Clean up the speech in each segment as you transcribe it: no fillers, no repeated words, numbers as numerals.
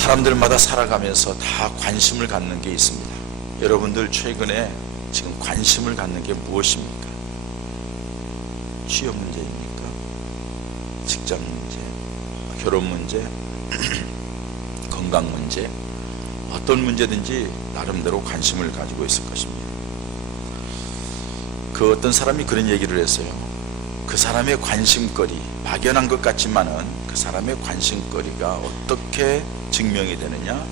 사람들마다 살아가면서 다 관심을 갖는 게 있습니다. 여러분들 최근에 지금 관심을 갖는 게 무엇입니까? 취업 문제입니까? 직장 문제, 결혼 문제, 건강 문제, 어떤 문제든지 나름대로 관심을 가지고 있을 것입니다. 그 어떤 사람이 그런 얘기를 했어요. 그 사람의 관심거리, 막연한 것 같지만은 그 사람의 관심거리가 어떻게 증명이 되느냐?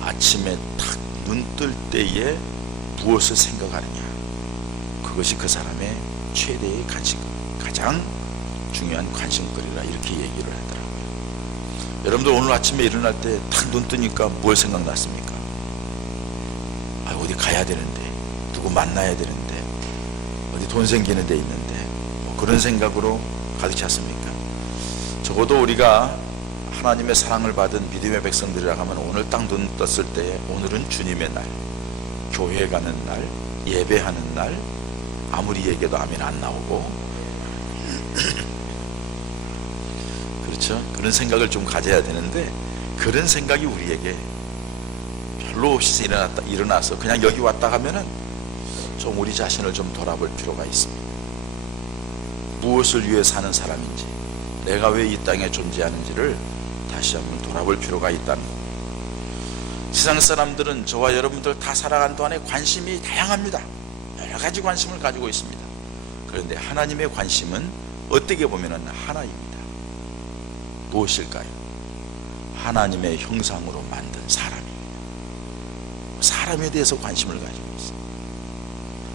아침에 탁 눈 뜰 때에 무엇을 생각하느냐, 그것이 그 사람의 최대의 가장 중요한 관심거리라, 이렇게 얘기를 하더라고요. 여러분들 오늘 아침에 일어날 때 탁 눈 뜨니까 뭘 생각났습니까? 어디 가야 되는데, 누구 만나야 되는데, 어디 돈 생기는 데 있는데, 그런 생각으로 가득 찼습니까? 적어도 우리가 하나님의 사랑을 받은 믿음의 백성들이라 하면 오늘 딱 눈 떴을 때 오늘은 주님의 날, 교회 가는 날, 예배하는 날, 아무리 얘기해도 아멘 안 나오고 그렇죠? 그런 생각을 좀 가져야 되는데, 그런 생각이 우리에게 별로 없이 일어나서 그냥 여기 왔다 하면은 좀 우리 자신을 좀 돌아볼 필요가 있습니다. 무엇을 위해 사는 사람인지, 내가 왜 이 땅에 존재하는지를 다시 한번 돌아볼 필요가 있다는 겁니다. 세상 사람들은 저와 여러분들 다 살아가는 동안에 관심이 다양합니다. 여러 가지 관심을 가지고 있습니다. 그런데 하나님의 관심은 어떻게 보면 하나입니다. 무엇일까요? 하나님의 형상으로 만든 사람입니다. 사람에 대해서 관심을 가지고 있습니다.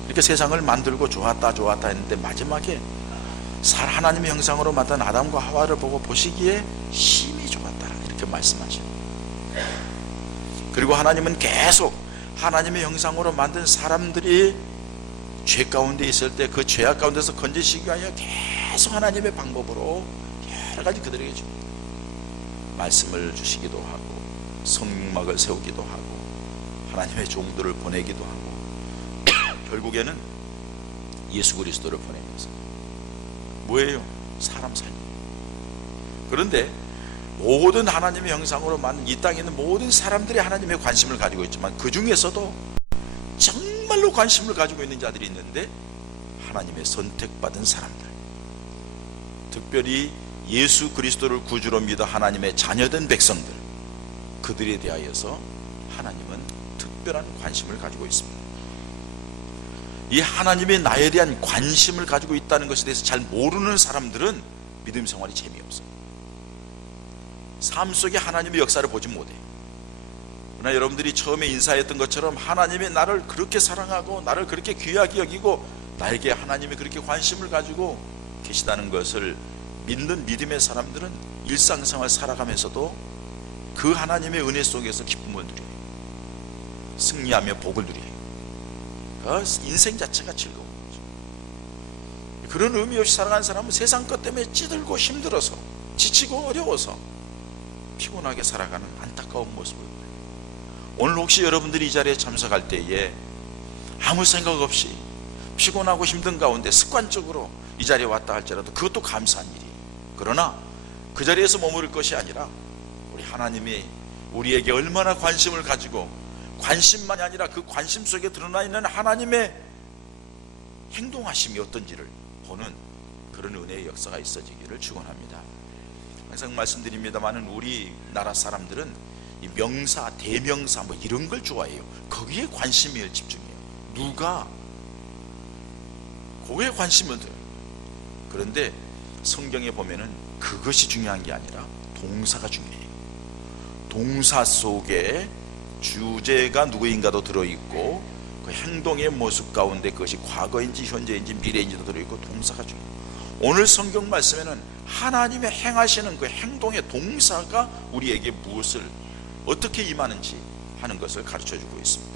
이렇게 세상을 만들고 좋았다 했는데 마지막에 하나님의 형상으로 만든 아담과 하와를 보고 보시기에 심히 좋았다, 이렇게 말씀하십니다. 그리고 하나님은 계속 하나님의 형상으로 만든 사람들이 죄 가운데 있을 때 그 죄악 가운데서 건지시기 위하여 계속 하나님의 방법으로 여러 가지 그들에게 줍니다. 말씀을 주시기도 하고, 성막을 세우기도 하고, 하나님의 종들을 보내기도 하고, 결국에는 예수 그리스도를 보내면서 뭐예요? 사람 살리기. 그런데 모든 하나님의 형상으로 만든 이 땅에 있는 모든 사람들이 하나님의 관심을 가지고 있지만, 그 중에서도 정말로 관심을 가지고 있는 자들이 있는데, 하나님의 선택받은 사람들, 특별히 예수 그리스도를 구주로 믿어 하나님의 자녀된 백성들, 그들에 대하여서 하나님은 특별한 관심을 가지고 있습니다. 이 하나님의 나에 대한 관심을 가지고 있다는 것에 대해서 잘 모르는 사람들은 믿음 생활이 재미없어요. 삶 속에 하나님의 역사를 보지 못해요. 그러나 여러분들이 처음에 인사했던 것처럼 하나님의 나를 그렇게 사랑하고 나를 그렇게 귀하게 여기고 나에게 하나님이 그렇게 관심을 가지고 계시다는 것을 믿는 믿음의 사람들은 일상생활 살아가면서도 그 하나님의 은혜 속에서 기쁨을 누려요. 승리하며 복을 누려요. 인생 자체가 즐거운 거죠. 그런 의미 없이 살아가는 사람은 세상 것 때문에 찌들고 힘들어서, 지치고 어려워서 피곤하게 살아가는 안타까운 모습을 보여요. 오늘 혹시 여러분들이 이 자리에 참석할 때에 아무 생각 없이 피곤하고 힘든 가운데 습관적으로 이 자리에 왔다 할지라도 그것도 감사한 일이에요. 그러나 그 자리에서 머무를 것이 아니라 우리 하나님이 우리에게 얼마나 관심을 가지고, 관심만이 아니라 그 관심 속에 드러나 있는 하나님의 행동하심이 어떤지를 보는 그런 은혜의 역사가 있어지기를 축원합니다. 항상 말씀드립니다만은 우리나라 사람들은 이 명사, 대명사 이런 걸 좋아해요. 거기에 관심이 집중해요. 누가 거기에 관심을 둬요. 그런데 성경에 보면은 그것이 중요한 게 아니라 동사가 중요해요. 동사 속에 주제가 누구인가도 들어있고, 그 행동의 모습 가운데 그것이 과거인지 현재인지 미래인지도 들어있고, 동사가 중요해요. 오늘 성경 말씀에는 하나님의 행하시는 그 행동의 동사가 우리에게 무엇을 어떻게 임하는지 하는 것을 가르쳐주고 있습니다.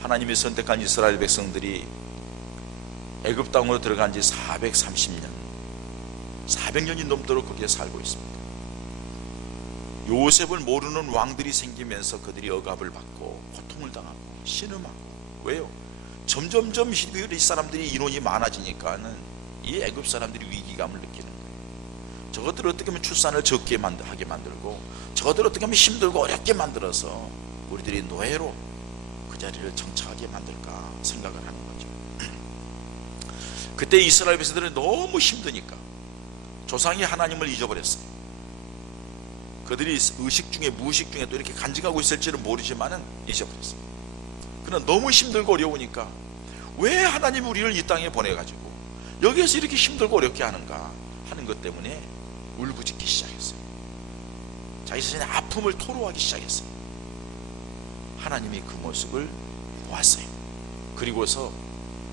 하나님이 선택한 이스라엘 백성들이 애굽 땅으로 들어간 지 400년이 넘도록 거기에 살고 있습니다. 요셉을 모르는 왕들이 생기면서 그들이 억압을 받고 고통을 당하고 신음하고. 왜요? 점점점 이 사람들이 인원이 많아지니까는 이 애굽 사람들이 위기감을 느끼는 거예요. 저것들 어떻게 하면 출산을 적게 하게 만들고, 저것들 어떻게 하면 힘들고 어렵게 만들어서 우리들이 노예로 그 자리를 정착하게 만들까 생각을 하는 거죠. 그때 이스라엘 백성들은 너무 힘드니까 조상이 하나님을 잊어버렸어요. 그들이 의식 중에 무의식 중에 또 이렇게 간직하고 있을지는 모르지만은 잊어버렸어요. 그러나 너무 힘들고 어려우니까 왜 하나님이 우리를 이 땅에 보내가지고 여기에서 이렇게 힘들고 어렵게 하는가 하는 것 때문에 울부짖기 시작했어요. 자기 자신의 아픔을 토로하기 시작했어요. 하나님이 그 모습을 보았어요. 그리고서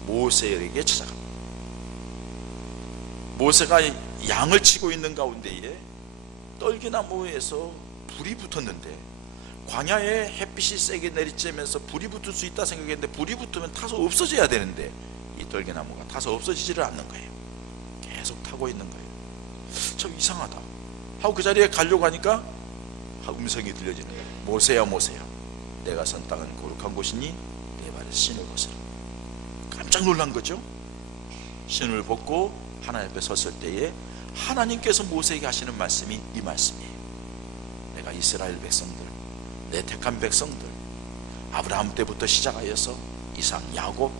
모세에게 찾아갑니다. 모세가 양을 치고 있는 가운데에 떨기나무에서 불이 붙었는데, 광야에 햇빛이 세게 내리쬐면서 불이 붙을 수 있다 생각했는데 불이 붙으면 타서 없어져야 되는데 이 떨기나무가 타서 없어지지를 않는 거예요. 계속 타고 있는 거예요. 참 이상하다 하고 그 자리에 가려고 하니까 음성이 들려지는 거예요. 모세야 모세야, 내가 선 땅은 거룩한 곳이니 내 발에 신을 벗으라. 깜짝 놀란 거죠. 신을 벗고 하나님 앞에 섰을 때에 하나님께서 모세에게 하시는 말씀이 이 말씀이에요. 내가 이스라엘 백성들, 내 택한 백성들, 아브라함 때부터 시작하여서 이삭, 야곱,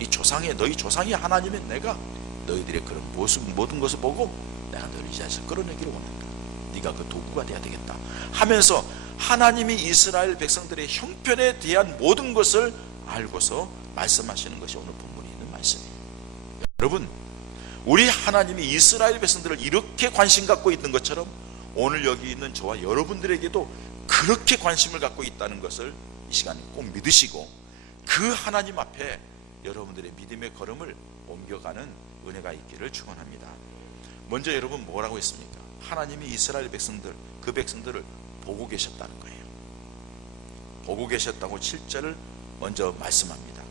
이 조상의 너희 조상이 하나님의 내가 너희들의 그런 모든 것을 보고 내가 너를 이 자리에서 끌어내기를 원한다. 네가 그 도구가 돼야 되겠다 하면서 하나님이 이스라엘 백성들의 형편에 대한 모든 것을 알고서 말씀하시는 것이 오늘 본문에 있는 말씀이에요. 여러분, 우리 하나님이 이스라엘 백성들을 이렇게 관심 갖고 있는 것처럼 오늘 여기 있는 저와 여러분들에게도 그렇게 관심을 갖고 있다는 것을 이 시간에 꼭 믿으시고 그 하나님 앞에 여러분들의 믿음의 걸음을 옮겨가는 은혜가 있기를 축원합니다. 먼저 여러분 뭐라고 했습니까? 하나님이 이스라엘 백성들, 그 백성들을 보고 계셨다는 거예요. 보고 계셨다고 7절을 먼저 말씀합니다.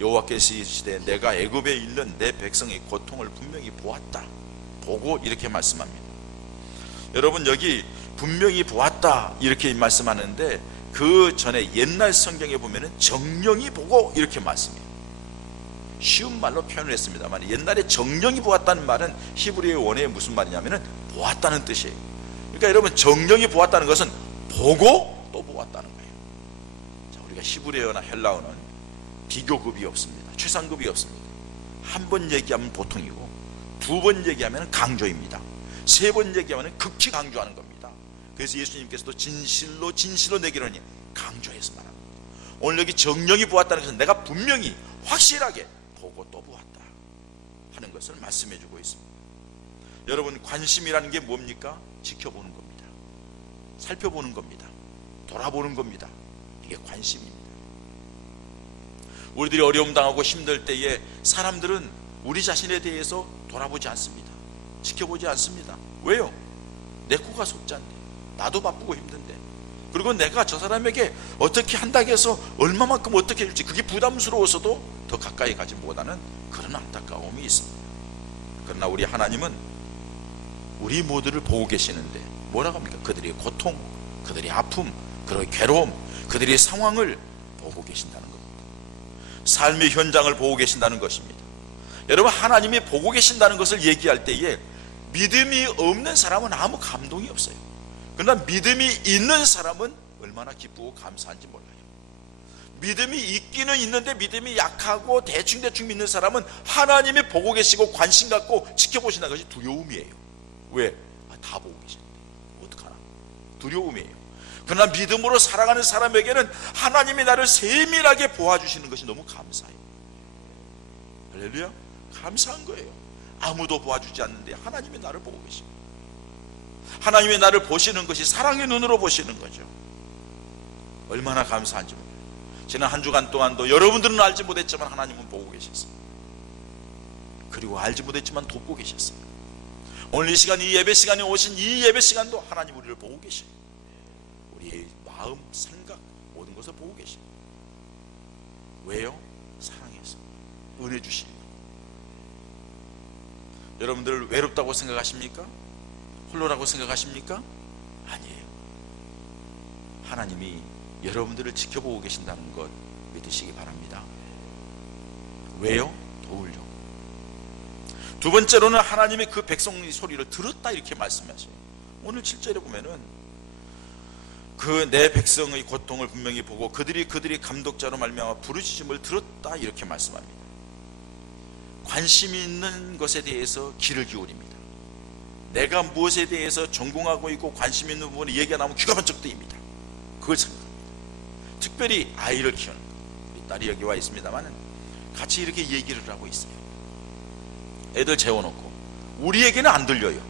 여호와께서 이르시되 내가 애굽에 있는 내 백성의 고통을 분명히 보았다. 보고 이렇게 말씀합니다. 여러분, 여기 분명히 보았다 이렇게 말씀하는데 그 전에 옛날 성경에 보면은 정령이 보고 이렇게 말씀해요. 쉬운 말로 표현을 했습니다만 옛날에 정령이 보았다는 말은 히브리어의 원어에 무슨 말이냐면은 보았다는 뜻이에요. 그러니까 여러분, 정령이 보았다는 것은 보고 또 보았다는 거예요. 자, 우리가 히브리어나 헬라어는 비교급이 없습니다. 최상급이 없습니다. 한 번 얘기하면 보통이고 두 번 얘기하면 강조입니다. 세 번 얘기하면 극히 강조하는 겁니다. 그래서 예수님께서도 진실로 내기로니 강조해서 말합니다. 오늘 여기 정령이 보았다는 것은 내가 분명히 확실하게 보고 또 보았다 하는 것을 말씀해 주고 있습니다. 여러분, 관심이라는 게 뭡니까? 지켜보는 겁니다. 살펴보는 겁니다. 돌아보는 겁니다. 이게 관심입니다. 우리들이 어려움 당하고 힘들 때에 사람들은 우리 자신에 대해서 돌아보지 않습니다. 지켜보지 않습니다. 왜요? 내 코가 속잔데, 나도 바쁘고 힘든데, 그리고 내가 저 사람에게 어떻게 한다고 해서 얼마만큼 어떻게 해줄지 그게 부담스러워서도 더 가까이 가지 못하는 그런 안타까움이 있습니다. 그러나 우리 하나님은 우리 모두를 보고 계시는데 뭐라고 합니까? 그들의 고통, 그들의 아픔, 그들의 괴로움, 그들의 상황을 보고 계신다는 겁니다. 삶의 현장을 보고 계신다는 것입니다. 여러분, 하나님이 보고 계신다는 것을 얘기할 때에 믿음이 없는 사람은 아무 감동이 없어요. 그러나 믿음이 있는 사람은 얼마나 기쁘고 감사한지 몰라요. 믿음이 있기는 있는데 믿음이 약하고 대충 믿는 사람은 하나님이 보고 계시고 관심 갖고 지켜보신다는 것이 두려움이에요. 왜? 다 보고 계시는데 어떡하나? 두려움이에요. 그러나 믿음으로 살아가는 사람에게는 하나님이 나를 세밀하게 보아주시는 것이 너무 감사해요. 할렐루야. 감사한 거예요. 아무도 보아주지 않는데 하나님이 나를 보고 계십니다. 하나님이 나를 보시는 것이 사랑의 눈으로 보시는 거죠. 얼마나 감사한지 몰라요. 지난 한 주간 동안도 여러분들은 알지 못했지만 하나님은 보고 계셨어요. 그리고 알지 못했지만 돕고 계셨어요. 오늘 이 시간, 이 예배 시간에 오신 이 예배 시간도 하나님 우리를 보고 계셔요. 우리의 마음, 생각, 모든 것을 보고 계십니다. 왜요? 사랑해서, 은혜 주시니. 여러분들 외롭다고 생각하십니까? 홀로라고 생각하십니까? 아니에요. 하나님이 여러분들을 지켜보고 계신다는 것 믿으시기 바랍니다. 왜요? 도우려고. 두 번째로는 하나님이 그 백성의 소리를 들었다 이렇게 말씀하셔요. 오늘 7절에 보면은 그 내 백성의 고통을 분명히 보고 그들이 감독자로 말미암아 부르짖음을 들었다 이렇게 말씀합니다. 관심이 있는 것에 대해서 귀를 기울입니다. 내가 무엇에 대해서 전공하고 있고 관심 있는 부분이 얘기가 나오면 귀가 번쩍 뜨입니다. 그걸 생각합니다. 특별히 아이를 키우는 것. 우리 딸이 여기 와 있습니다만 같이 이렇게 얘기를 하고 있어요. 애들 재워놓고 우리에게는 안 들려요.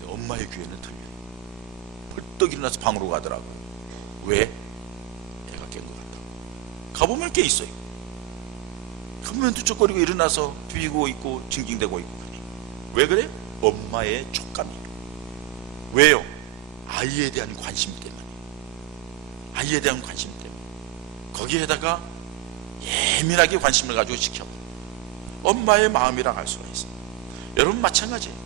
근데 엄마의 귀에는 들려요. 벌떡 일어나서 방으로 가더라고요. 왜? 애가 깬 것 같다고. 가보면 깨 있어요. 가보면 두쪽거리고 일어나서 비비고 있고 징징대고 있고 그래. 왜 그래? 엄마의 촉감이에요. 왜요? 아이에 대한 관심 때문에. 아이에 대한 관심 때문에. 거기에다가 예민하게 관심을 가지고 지켜봐. 엄마의 마음이랑 알 수가 있어요. 여러분 마찬가지예요.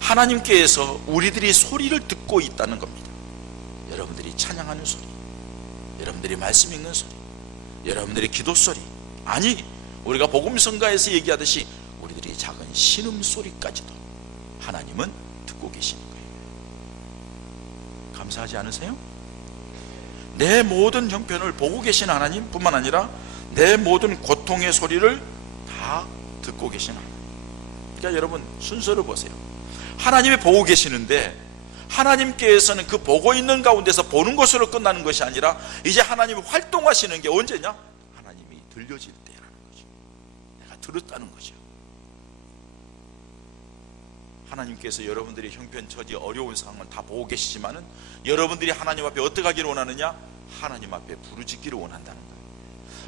하나님께서 우리들이 소리를 듣고 있다는 겁니다. 여러분들이 찬양하는 소리, 여러분들이 말씀 읽는 소리, 여러분들이 기도 소리, 아니 우리가 복음성가에서 얘기하듯이 우리들이 작은 신음소리까지도 하나님은 듣고 계시는 거예요. 감사하지 않으세요? 내 모든 형편을 보고 계신 하나님 뿐만 아니라 내 모든 고통의 소리를 다 듣고 계신 하나님. 그러니까 여러분 순서를 보세요. 하나님이 보고 계시는데 하나님께서는 그 보고 있는 가운데서 보는 것으로 끝나는 것이 아니라 이제 하나님이 활동하시는 게 언제냐? 하나님이 들려질 때라는 거죠. 내가 들었다는 거죠. 하나님께서 여러분들이 형편처지 어려운 상황을 다 보고 계시지만은 여러분들이 하나님 앞에 어떻게 하기를 원하느냐? 하나님 앞에 부르짖기를 원한다는 거예요.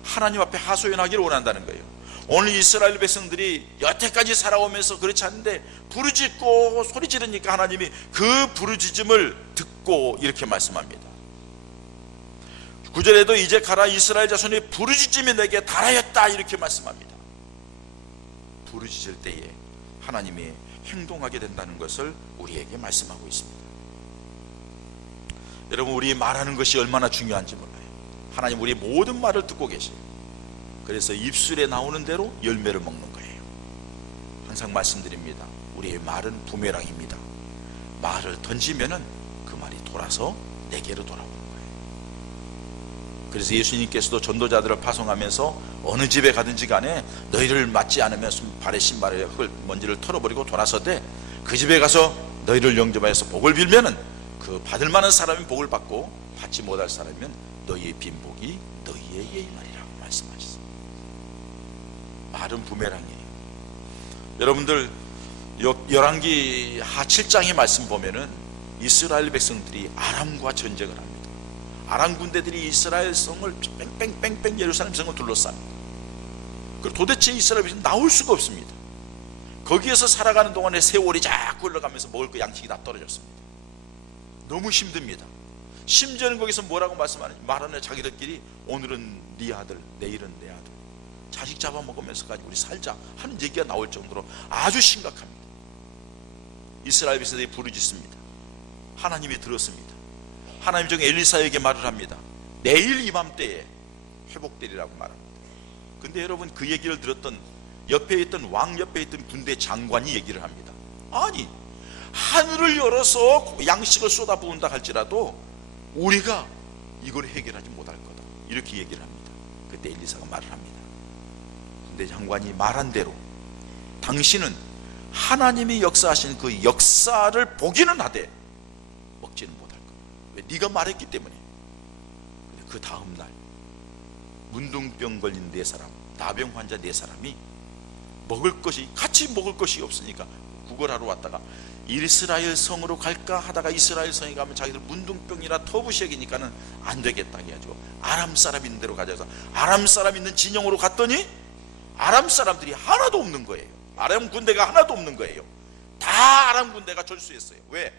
하나님 앞에 하소연하기를 원한다는 거예요. 오늘 이스라엘 백성들이 여태까지 살아오면서 그렇지 않은데 부르짖고 소리 지르니까 하나님이 그 부르짖음을 듣고 이렇게 말씀합니다. 9절에도 이제 가라 이스라엘 자손이 부르짖음이 내게 달하였다 이렇게 말씀합니다. 부르짖을 때에 하나님이 행동하게 된다는 것을 우리에게 말씀하고 있습니다. 여러분 우리 말하는 것이 얼마나 중요한지 몰라요. 하나님 우리 모든 말을 듣고 계세요. 그래서 입술에 나오는 대로 열매를 먹는 거예요. 항상 말씀드립니다. 우리의 말은 부메랑입니다. 말을 던지면은 그 말이 돌아서 내게로 돌아오는 거예요. 그래서 예수님께서도 전도자들을 파송하면서 어느 집에 가든지 간에 너희를 맞지 않으면 발에 신발에 먼지를 털어버리고 돌아서되 그 집에 가서 너희를 영접하여서 복을 빌면은 그 받을 만한 사람이 복을 받고 받지 못할 사람이면 너희의 빈복이 너희의 예임하리라고 말씀하셨습니다. 말은 부메랑이에요. 여러분들 열왕기 하 7장의 말씀 보면은 이스라엘 백성들이 아람과 전쟁을 합니다. 아람 군대들이 이스라엘 성을 뺑뺑뺑뺑 예루살렘 성을 둘러쌉니다. 그리고 도대체 이스라엘 백성이 나올 수가 없습니다. 거기에서 살아가는 동안에 세월이 자꾸 흘러가면서 먹을 거 양식이 다 떨어졌습니다. 너무 힘듭니다. 심지어는 거기서 뭐라고 말하냐 자기들끼리 오늘은 네 아들 내일은 내 아들 자식 잡아먹으면서까지 우리 살자 하는 얘기가 나올 정도로 아주 심각합니다. 이스라엘 백성들이 부르짖습니다. 하나님이 들었습니다. 하나님 중에 엘리사에게 말을 합니다. 내일 이맘때에 회복되리라고 말합니다. 근데 여러분 그 얘기를 들었던 옆에 있던 왕 옆에 있던 군대 장관이 얘기를 합니다. 아니 하늘을 열어서 양식을 쏟아부은다 할지라도 우리가 이걸 해결하지 못할 거다 이렇게 얘기를 합니다. 그때 엘리사가 말을 합니다. 근데 장관이 말한 대로 당신은 하나님이 역사하신 그 역사를 보기는 하되 먹지는 못할 거다. 왜? 네가 말했기 때문에. 근데 그 다음 날 문둥병 걸린 4사람 나병 환자 4사람이 같이 먹을 것이 없으니까 구걸하러 왔다가 이스라엘 성으로 갈까 하다가 이스라엘 성에 가면 자기들 문둥병이라 터부시액이니까는 안 되겠다 해가지고 아람 사람 있는 데로 가져서 아람 사람 있는 진영으로 갔더니 아람 사람들이 하나도 없는 거예요. 아람 군대가 하나도 없는 거예요. 다 아람 군대가 절수했어요. 왜?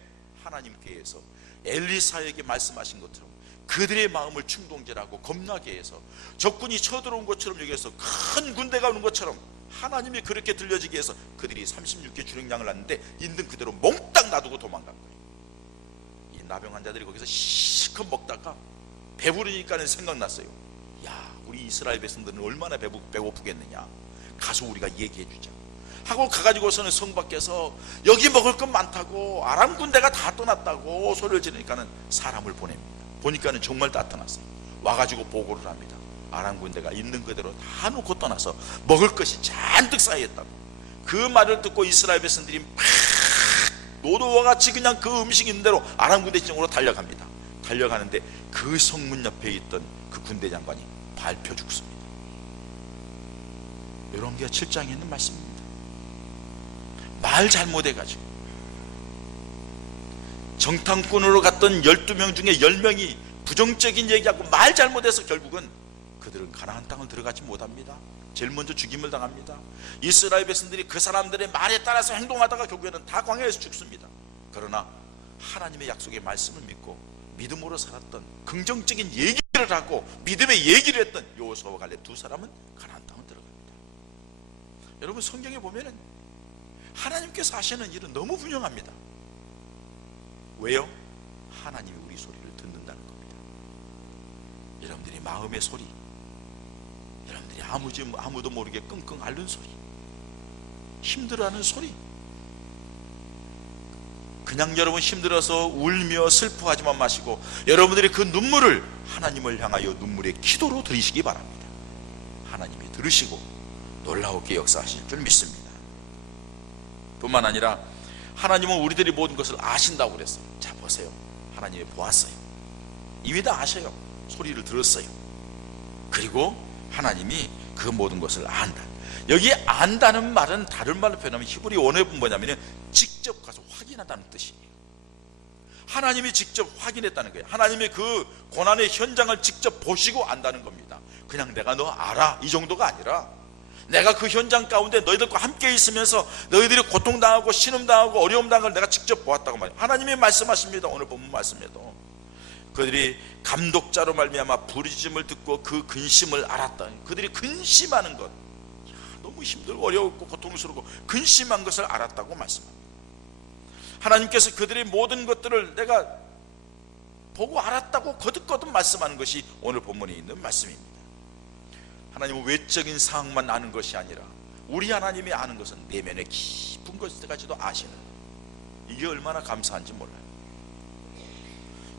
하나님께서 엘리사에게 말씀하신 것처럼 그들의 마음을 충동질하고 겁나게 해서 적군이 쳐들어온 것처럼 여기에서 큰 군대가 오는 것처럼 하나님이 그렇게 들려지게 해서 그들이 36개 주력량을 놨는데 있는 그대로 몽땅 놔두고 도망간 거예요. 이 나병 환자들이 거기서 실컷 먹다가 배부르니까는 생각났어요. 야, 우리 이스라엘 백성들은 얼마나 배고프겠느냐, 가서 우리가 얘기해 주자 하고 가가지고서는 성 밖에서 여기 먹을 것 많다고, 아람 군대가 다 떠났다고 소리를 지르니까는 사람을 보냅니다. 보니까는 정말 다 떠났어요. 와가지고 보고를 합니다. 아람 군대가 있는 그대로 다 놓고 떠나서 먹을 것이 잔뜩 쌓여있다고. 그 말을 듣고 이스라엘 백성들이 막 노도와 같이 그냥 그 음식 있는 대로 아람 군대 지역으로 달려갑니다. 달려가는데 그 성문 옆에 있던 그 군대 장관이 밟혀 죽습니다. 열왕기하 7장에 있는 말씀입니다. 말 잘못해가지고 정탐꾼으로 갔던 12명 중에 10명이 부정적인 얘기하고 말 잘못해서 결국은 그들은 가나안 땅을 들어가지 못합니다. 제일 먼저 죽임을 당합니다. 이스라엘 백성들이 그 사람들의 말에 따라서 행동하다가 결국에는 다 광야에서 죽습니다. 그러나 하나님의 약속의 말씀을 믿고 믿음으로 살았던, 긍정적인 얘기를 하고 믿음의 얘기를 했던 여호수아와 갈렙 두 사람은 가나안 땅을 들어갑니다. 여러분, 성경에 보면은 하나님께서 하시는 일은 너무 분명합니다. 왜요? 하나님이 우리 소리를 듣는다는 겁니다. 여러분들이 마음의 소리, 여러분들이 아무도 모르게 끙끙 앓는 소리, 힘들어하는 소리, 그냥 여러분 힘들어서 울며 슬퍼하지만 마시고 여러분들이 그 눈물을 하나님을 향하여 눈물의 기도로 드리시기 바랍니다. 하나님이 들으시고 놀라우게 역사하실 줄 믿습니다. 뿐만 아니라 하나님은 우리들이 모든 것을 아신다고 그랬어요. 자, 보세요. 하나님이 보았어요. 이미 다 아셔요. 소리를 들었어요. 그리고 하나님이 그 모든 것을 안다. 여기 안다는 말은 다른 말로 표현하면 히브리 원어는 뭐냐면 직접 가서 확인한다는 뜻이에요. 하나님이 직접 확인했다는 거예요. 하나님이 그 고난의 현장을 직접 보시고 안다는 겁니다. 그냥 내가 너 알아 이 정도가 아니라 내가 그 현장 가운데 너희들과 함께 있으면서 너희들이 고통당하고 신음당하고 어려움당한 걸 내가 직접 보았다고 말해요. 하나님이 말씀하십니다. 오늘 본문 말씀에도 그들이 감독자로 말미암아 부르짖음을 듣고 그 근심을 알았다. 그들이 근심하는 것, 너무 힘들고 어려웠고 고통스럽고 근심한 것을 알았다고 말씀합니다. 하나님께서 그들의 모든 것들을 내가 보고 알았다고 거듭거듭 말씀하는 것이 오늘 본문에 있는 말씀입니다. 하나님은 외적인 상황만 아는 것이 아니라 우리 하나님이 아는 것은 내면의 깊은 것까지도 아시는 거예요. 이게 얼마나 감사한지 몰라요.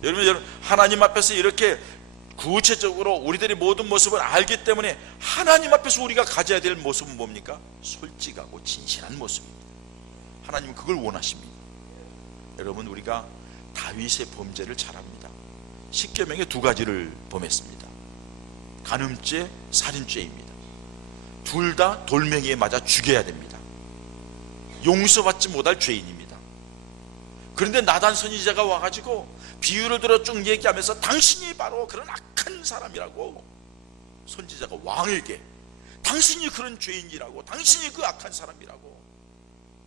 여러분, 하나님 앞에서 이렇게 구체적으로 우리들의 모든 모습을 알기 때문에 하나님 앞에서 우리가 가져야 될 모습은 뭡니까? 솔직하고 진실한 모습입니다. 하나님은 그걸 원하십니다. 여러분, 우리가 다윗의 범죄를 잘 압니다. 십계명에 두 가지를 범했습니다. 간음죄, 살인죄입니다. 둘 다 돌멩이에 맞아 죽여야 됩니다. 용서받지 못할 죄인입니다. 그런데 나단 선지자가 와가지고 비유를 들어 쭉 얘기하면서 당신이 바로 그런 악한 사람이라고, 선지자가 왕에게 당신이 그런 죄인이라고, 당신이 그 악한 사람이라고.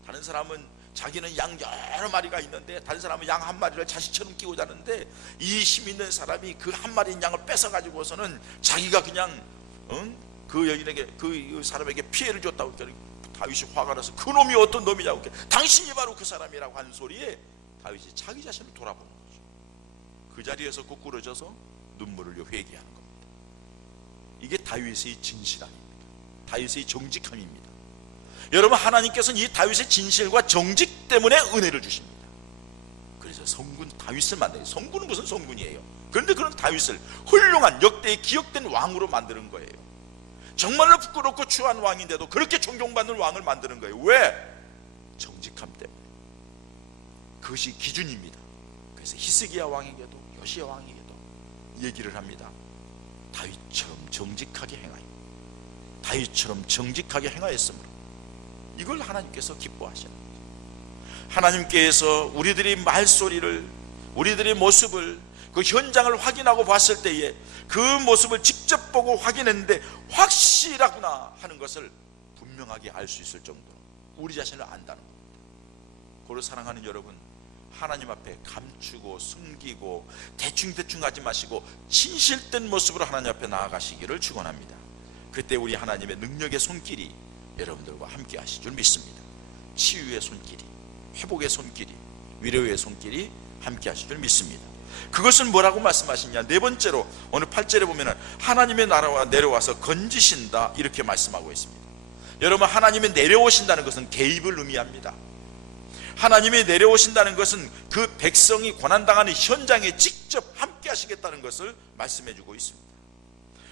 다른 사람은 자기는 양 여러 마리가 있는데 다른 사람은 양 한 마리를 자식처럼 끼고 자는데 이 힘 있는 사람이 그 한 마리 양을 뺏어 가지고서는 자기가 그냥 그 여인에게, 그 사람에게 피해를 줬다고 했더니 다윗이 화가 나서 그 놈이 어떤 놈이냐고, 당신이 바로 그 사람이라고 하는 소리에 다윗이 자기 자신을 돌아보는 거죠. 그 자리에서 꾸꾸러져서 눈물을 회개하는 겁니다. 이게 다윗의 진실함입니다. 다윗의 정직함입니다. 여러분, 하나님께서는 이 다윗의 진실과 정직 때문에 은혜를 주십니다. 그래서 성군 다윗을 만들어요. 성군은 무슨 성군이에요? 그런데 그런 다윗을 훌륭한 역대의 기억된 왕으로 만드는 거예요. 정말로 부끄럽고 추한 왕인데도 그렇게 존경받는 왕을 만드는 거예요. 왜? 정직함 때문에. 그것이 기준입니다. 그래서 히스기야 왕에게도 요시야 왕에게도 얘기를 합니다. 다윗처럼 정직하게 행하여, 다윗처럼 정직하게 행하였으므로 이걸 하나님께서 기뻐하시는 거죠. 하나님께서 우리들의 말소리를, 우리들의 모습을, 그 현장을 확인하고 봤을 때에 그 모습을 직접 보고 확인했는데 확실하구나 하는 것을 분명하게 알 수 있을 정도로 우리 자신을 안다는 겁니다. 그걸 사랑하는 여러분, 하나님 앞에 감추고 숨기고 대충 하지 마시고 진실된 모습으로 하나님 앞에 나아가시기를 축원합니다. 그때 우리 하나님의 능력의 손길이 여러분들과 함께 하실 줄 믿습니다. 치유의 손길이, 회복의 손길이, 위로의 손길이 함께 하실 줄 믿습니다. 그것은 뭐라고 말씀하시냐? 네 번째로 오늘 8절에 보면은 하나님의 나라와 내려와서 건지신다 이렇게 말씀하고 있습니다. 여러분, 하나님이 내려오신다는 것은 개입을 의미합니다. 하나님이 내려오신다는 것은 그 백성이 고난당하는 현장에 직접 함께 하시겠다는 것을 말씀해 주고 있습니다.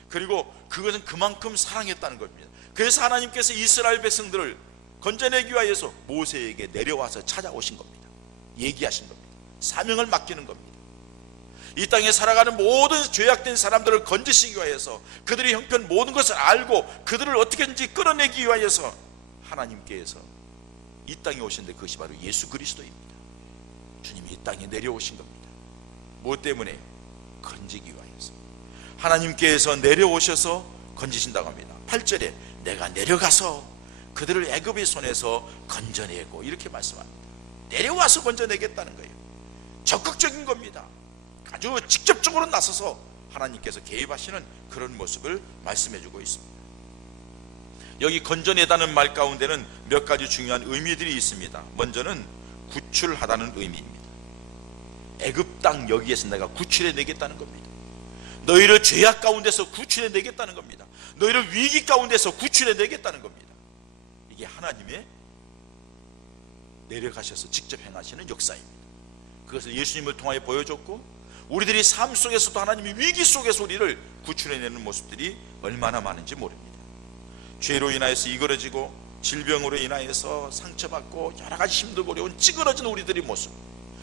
그리고 그것은 그만큼 사랑했다는 겁니다. 그래서 하나님께서 이스라엘 백성들을 건져내기 위하여서 모세에게 내려와서 찾아오신 겁니다. 얘기하신 겁니다. 사명을 맡기는 겁니다. 이 땅에 살아가는 모든 죄악된 사람들을 건지시기 위하여서 그들의 형편 모든 것을 알고 그들을 어떻게든지 끌어내기 위하여서 하나님께서 이 땅에 오신데 그것이 바로 예수 그리스도입니다. 주님이 이 땅에 내려오신 겁니다. 무엇 때문에? 건지기 위하여서. 하나님께서 내려오셔서 건지신다고 합니다. 8절에 내가 내려가서 그들을 애굽의 손에서 건져내고 이렇게 말씀합니다. 내려와서 건져내겠다는 거예요. 적극적인 겁니다. 아주 직접적으로 나서서 하나님께서 개입하시는 그런 모습을 말씀해주고 있습니다. 여기 건져내다는 말 가운데는 몇 가지 중요한 의미들이 있습니다. 먼저는 구출하다는 의미입니다. 애굽 땅 여기에서 내가 구출해내겠다는 겁니다. 너희를 죄악 가운데서 구출해내겠다는 겁니다. 너희를 위기 가운데서 구출해내겠다는 겁니다. 이게 하나님의 내려가셔서 직접 행하시는 역사입니다. 그것을 예수님을 통하여 보여줬고 우리들이 삶 속에서도 하나님이 위기 속에서 우리를 구출해내는 모습들이 얼마나 많은지 모릅니다. 죄로 인하여서 이그러지고 질병으로 인하여서 상처받고 여러 가지 힘들고 어려운 찌그러진 우리들의 모습,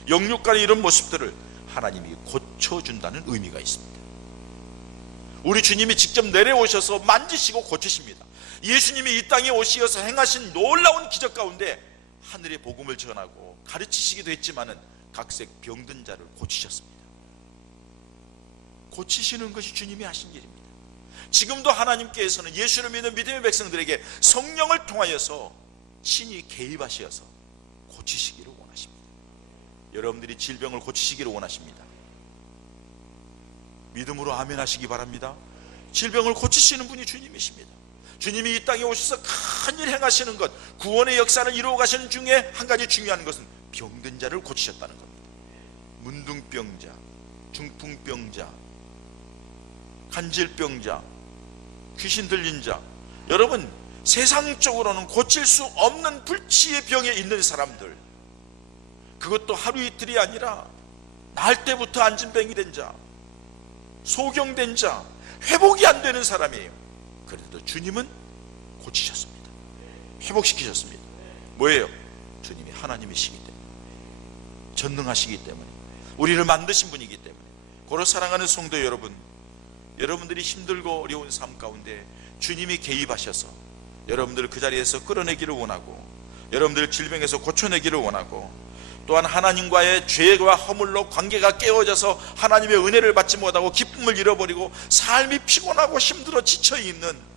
영육간의 이런 모습들을 하나님이 고쳐준다는 의미가 있습니다. 우리 주님이 직접 내려오셔서 만지시고 고치십니다. 예수님이 이 땅에 오시어서 행하신 놀라운 기적 가운데 하늘의 복음을 전하고 가르치시기도 했지만은 각색 병든 자를 고치셨습니다. 고치시는 것이 주님이 하신 일입니다. 지금도 하나님께서는 예수를 믿는 믿음의 백성들에게 성령을 통하여서 친히 개입하셔서 고치시기를 원하십니다. 여러분들이 질병을 고치시기를 원하십니다. 믿음으로 아멘 하시기 바랍니다. 질병을 고치시는 분이 주님이십니다. 주님이 이 땅에 오셔서 큰일 행하시는 것, 구원의 역사를 이루어 가시는 중에 한 가지 중요한 것은 병든 자를 고치셨다는 겁니다. 문둥병자, 중풍병자, 간질병자, 귀신 들린 자, 여러분 세상적으로는 고칠 수 없는 불치의 병에 있는 사람들, 그것도 하루 이틀이 아니라 날 때부터 안진병이 된 자, 소경된 자, 회복이 안 되는 사람이에요. 그래도 주님은 고치셨습니다. 회복시키셨습니다. 뭐예요? 주님이 하나님이시기 때문에, 전능하시기 때문에, 우리를 만드신 분이기 때문에. 고로 사랑하는 성도 여러분, 여러분들이 힘들고 어려운 삶 가운데 주님이 개입하셔서 여러분들을 그 자리에서 끌어내기를 원하고, 여러분들을 질병에서 고쳐내기를 원하고, 또한 하나님과의 죄와 허물로 관계가 깨어져서 하나님의 은혜를 받지 못하고 기쁨을 잃어버리고 삶이 피곤하고 힘들어 지쳐있는,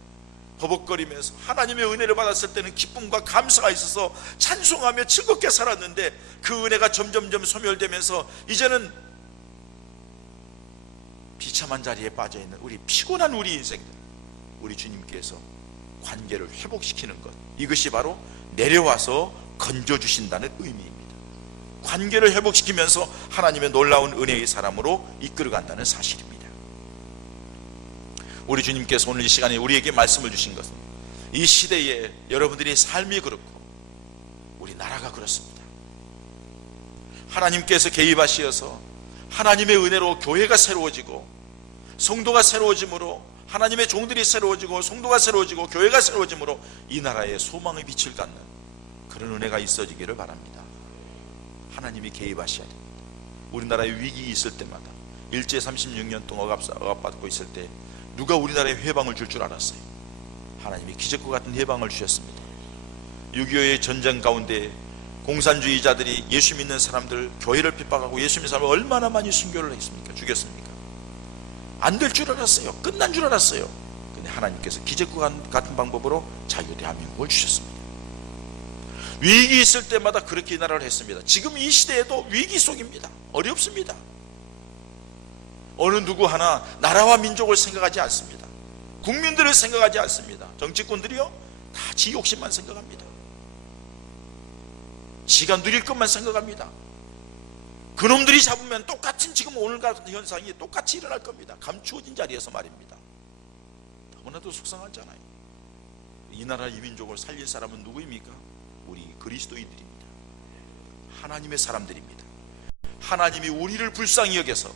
버벅거리면서 하나님의 은혜를 받았을 때는 기쁨과 감사가 있어서 찬송하며 즐겁게 살았는데 그 은혜가 점점점 소멸되면서 이제는 비참한 자리에 빠져있는 우리 피곤한 우리 인생들, 우리 주님께서 관계를 회복시키는 것, 이것이 바로 내려와서 건져주신다는 의미입니다. 관계를 회복시키면서 하나님의 놀라운 은혜의 사람으로 이끌어간다는 사실입니다. 우리 주님께서 오늘 이 시간에 우리에게 말씀을 주신 것은 이 시대에 여러분들의 삶이 그렇고 우리 나라가 그렇습니다. 하나님께서 개입하시어서 하나님의 은혜로 교회가 새로워지고 성도가 새로워짐으로, 하나님의 종들이 새로워지고 성도가 새로워지고 교회가 새로워짐으로 이 나라에 소망의 빛을 갖는 그런 은혜가 있어지기를 바랍니다. 하나님이 개입하셔야 됩니다. 우리나라에 위기 있을 때마다 일제 36년 동안 억압받고 있을 때 누가 우리나라에 해방을 줄 알았어요? 하나님이 기적과 같은 해방을 주셨습니다. 6.25의 전쟁 가운데 공산주의자들이 예수 믿는 사람들, 교회를 핍박하고 예수 믿는 사람을 얼마나 많이 순교를 했습니까? 죽였습니까? 안 될 줄 알았어요. 끝난 줄 알았어요. 근데 하나님께서 기적과 같은 방법으로 자유 대한민국을 주셨습니다. 위기 있을 때마다 그렇게 이 나라를 했습니다. 지금 이 시대에도 위기 속입니다. 어렵습니다. 어느 누구 하나 나라와 민족을 생각하지 않습니다. 국민들을 생각하지 않습니다. 정치꾼들이요, 다 지 욕심만 생각합니다. 지가 누릴 것만 생각합니다. 그놈들이 잡으면 똑같은 지금 오늘 같은 현상이 똑같이 일어날 겁니다. 감추어진 자리에서 말입니다. 너무나도 속상하잖아요. 이 나라 이 민족을 살릴 사람은 누구입니까? 우리 그리스도인들입니다. 하나님의 사람들입니다. 하나님이 우리를 불쌍히 여겨서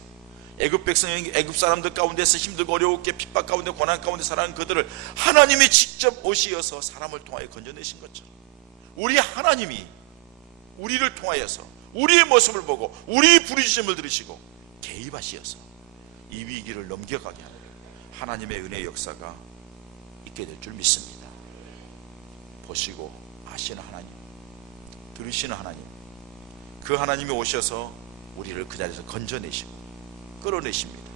애굽 백성, 애굽 사람들 가운데서 힘들고 어렵게 핍박 가운데 고난 가운데 살아가는 그들을 하나님이 직접 오시어서 사람을 통하여 건져내신 것처럼 우리 하나님이 우리를 통하여서 우리의 모습을 보고 우리의 부르짖음을 들으시고 개입하시어서 이 위기를 넘겨가게 하는 하나님의 은혜의 역사가 있게 될 줄 믿습니다. 보시고 아시는 하나님, 들으시는 하나님, 그 하나님이 오셔서 우리를 그 자리에서 건져내시고 끌어내십니다.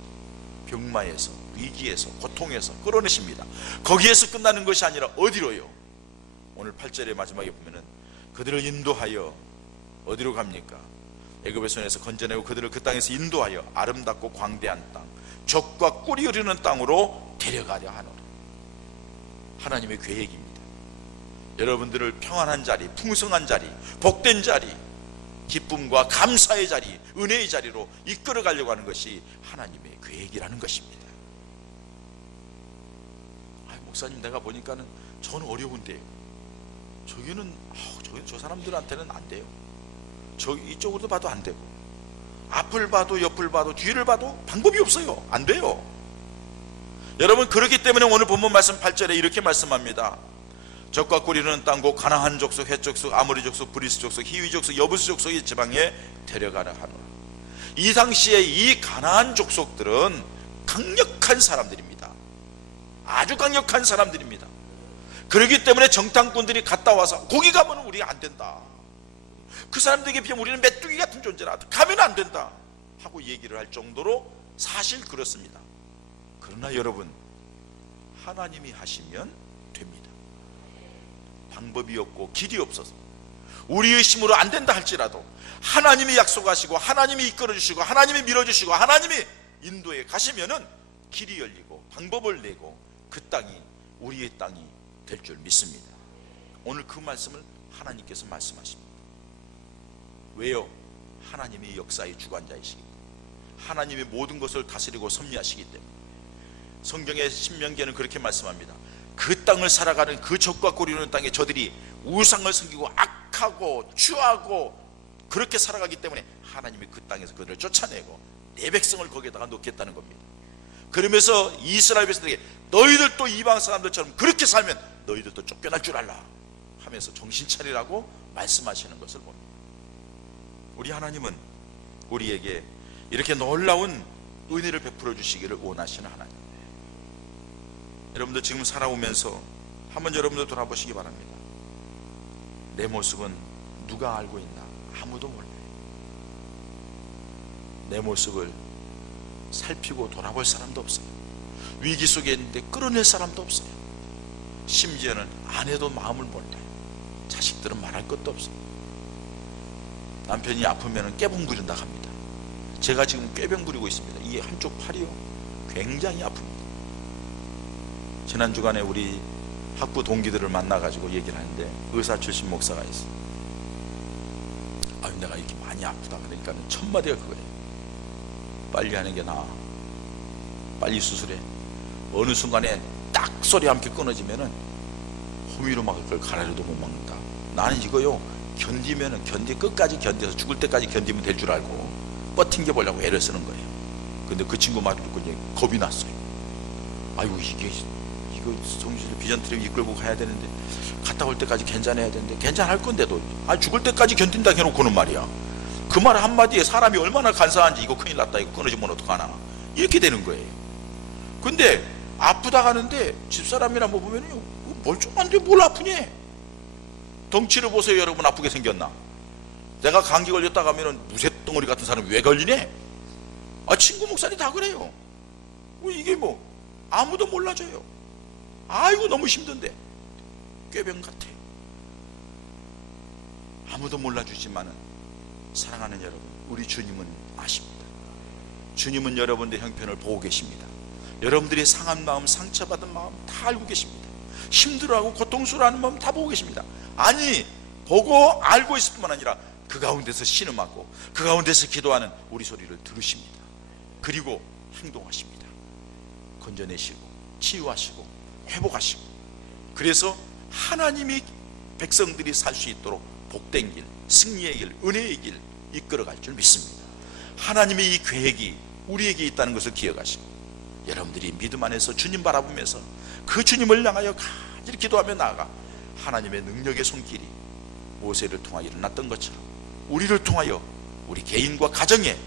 병마에서, 위기에서, 고통에서 끌어내십니다. 거기에서 끝나는 것이 아니라 어디로요? 오늘 8절의 마지막에 보면은 그들을 인도하여 어디로 갑니까? 애굽의 손에서 건져내고 그들을 그 땅에서 인도하여 아름답고 광대한 땅, 젖과 꿀이 흐르는 땅으로 데려가려 하노라. 하나님의 계획입니다. 여러분들을 평안한 자리, 풍성한 자리, 복된 자리, 기쁨과 감사의 자리, 은혜의 자리로 이끌어 가려고 하는 것이 하나님의 계획이라는 것입니다. 목사님, 내가 보니까는 저는 어려운데요. 저기는 저 사람들한테는 안 돼요. 이쪽으로도 봐도 안 되고, 앞을 봐도 옆을 봐도 뒤를 봐도 방법이 없어요. 안 돼요. 여러분, 그렇기 때문에 오늘 본문 말씀 8절에 이렇게 말씀합니다. 젖과 꿀이 흐르는 땅 곧 가나안 족속, 헷 족속, 아모리 족속, 브리스 족속, 히위 족속, 여부스 족속의 지방에 데려가라 하노라. 이 당시에 이 가나안 족속들은 강력한 사람들입니다. 아주 강력한 사람들입니다. 그렇기 때문에 정탐꾼들이 갔다 와서 거기 가면 우리가 안 된다, 그 사람들에게 비하면 우리는 메뚜기 같은 존재라, 가면 안 된다 하고 얘기를 할 정도로 사실 그렇습니다. 그러나 여러분, 하나님이 하시면 됩니다. 방법이 없고 길이 없어서 우리의 힘으로 안 된다 할지라도 하나님이 약속하시고 하나님이 이끌어주시고 하나님이 밀어주시고 하나님이 인도에 가시면은 길이 열리고 방법을 내고 그 땅이 우리의 땅이 될 줄 믿습니다. 오늘 그 말씀을 하나님께서 말씀하십니다. 왜요? 하나님이 역사의 주관자이시기 때문에, 하나님이 모든 것을 다스리고 섭리하시기 때문에. 성경의 신명기에는 그렇게 말씀합니다. 그 땅을 살아가는 그 젖과 꿀이 흐르는 땅에 저들이 우상을 섬기고 악하고 추하고 그렇게 살아가기 때문에 하나님이 그 땅에서 그들을 쫓아내고 내 백성을 거기에다가 놓겠다는 겁니다. 그러면서 이스라엘 백성들에게 너희들도 이방 사람들처럼 그렇게 살면 너희들도 쫓겨날 줄 알라 하면서 정신 차리라고 말씀하시는 것을 봅니다. 우리 하나님은 우리에게 이렇게 놀라운 은혜를 베풀어 주시기를 원하시는 하나님. 여러분들 지금 살아오면서 한번 여러분들 돌아보시기 바랍니다. 내 모습은 누가 알고 있나? 아무도 몰라요. 내 모습을 살피고 돌아볼 사람도 없어요. 위기 속에 있는데 끌어낼 사람도 없어요. 심지어는 아내도 마음을 몰라요. 자식들은 말할 것도 없어요. 남편이 아프면 꾀병 부린다 합니다. 제가 지금 꾀병 부리고 있습니다. 이 한쪽 팔이요, 굉장히 아픕니다. 지난 주간에 우리 학부 동기들을 만나가지고 얘기를 하는데 의사 출신 목사가 있어. 아유, 내가 이렇게 많이 아프다 그러니까 첫 마디가 그거예요. 빨리 하는 게 나아. 빨리 수술해. 어느 순간에 딱 소리와 함께 끊어지면은 호미로 막을 걸 가라리도 못 막는다. 나는 이거요, 견디면은 끝까지 견뎌서 죽을 때까지 견디면 될 줄 알고 버팅겨 보려고 애를 쓰는 거예요. 근데 그 친구 말을 듣고 이제 겁이 났어요. 아이고, 이거 성지를 비전트를 이끌고 가야 되는데 갔다 올 때까지 괜찮아야 되는데 괜찮을 건데도 죽을 때까지 견딘다 해놓고는 말이야, 그 말 한마디에 사람이 얼마나 간사한지, 이거 큰일 났다, 이거 끊어지면 어떡하나, 이렇게 되는 거예요. 근데 아프다 가는데 집사람이나 뭐 보면요, 멀쩡한데 뭘 아프니? 덩치를 보세요. 여러분, 아프게 생겼나? 내가 감기 걸렸다 가면은 무쇠덩어리 같은 사람이 왜 걸리네? 친구 목사님 다 그래요. 이게 뭐 아무도 몰라줘요. 아이고, 너무 힘든데. 꾀병 같아. 아무도 몰라주지만은 사랑하는 여러분, 우리 주님은 아십니다. 주님은 여러분들 형편을 보고 계십니다. 여러분들의 상한 마음, 상처받은 마음 다 알고 계십니다. 힘들어하고 고통스러워하는 마음 다 보고 계십니다. 아니, 보고 알고 있을 뿐만 아니라 그 가운데서 신음하고 그 가운데서 기도하는 우리 소리를 들으십니다. 그리고 행동하십니다. 건져내시고 치유하시고 회복하시고, 그래서 하나님이 백성들이 살 수 있도록 복된 길, 승리의 길, 은혜의 길 이끌어갈 줄 믿습니다. 하나님의 이 계획이 우리에게 있다는 것을 기억하시고, 여러분들이 믿음 안에서 주님 바라보면서 그 주님을 향하여 간절히 기도하며 나아가 하나님의 능력의 손길이 모세를 통하여 일어났던 것처럼 우리를 통하여 우리 개인과 가정에,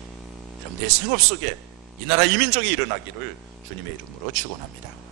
여러분들의 생업 속에 이 나라 이 민족이 일어나기를 주님의 이름으로 축원합니다.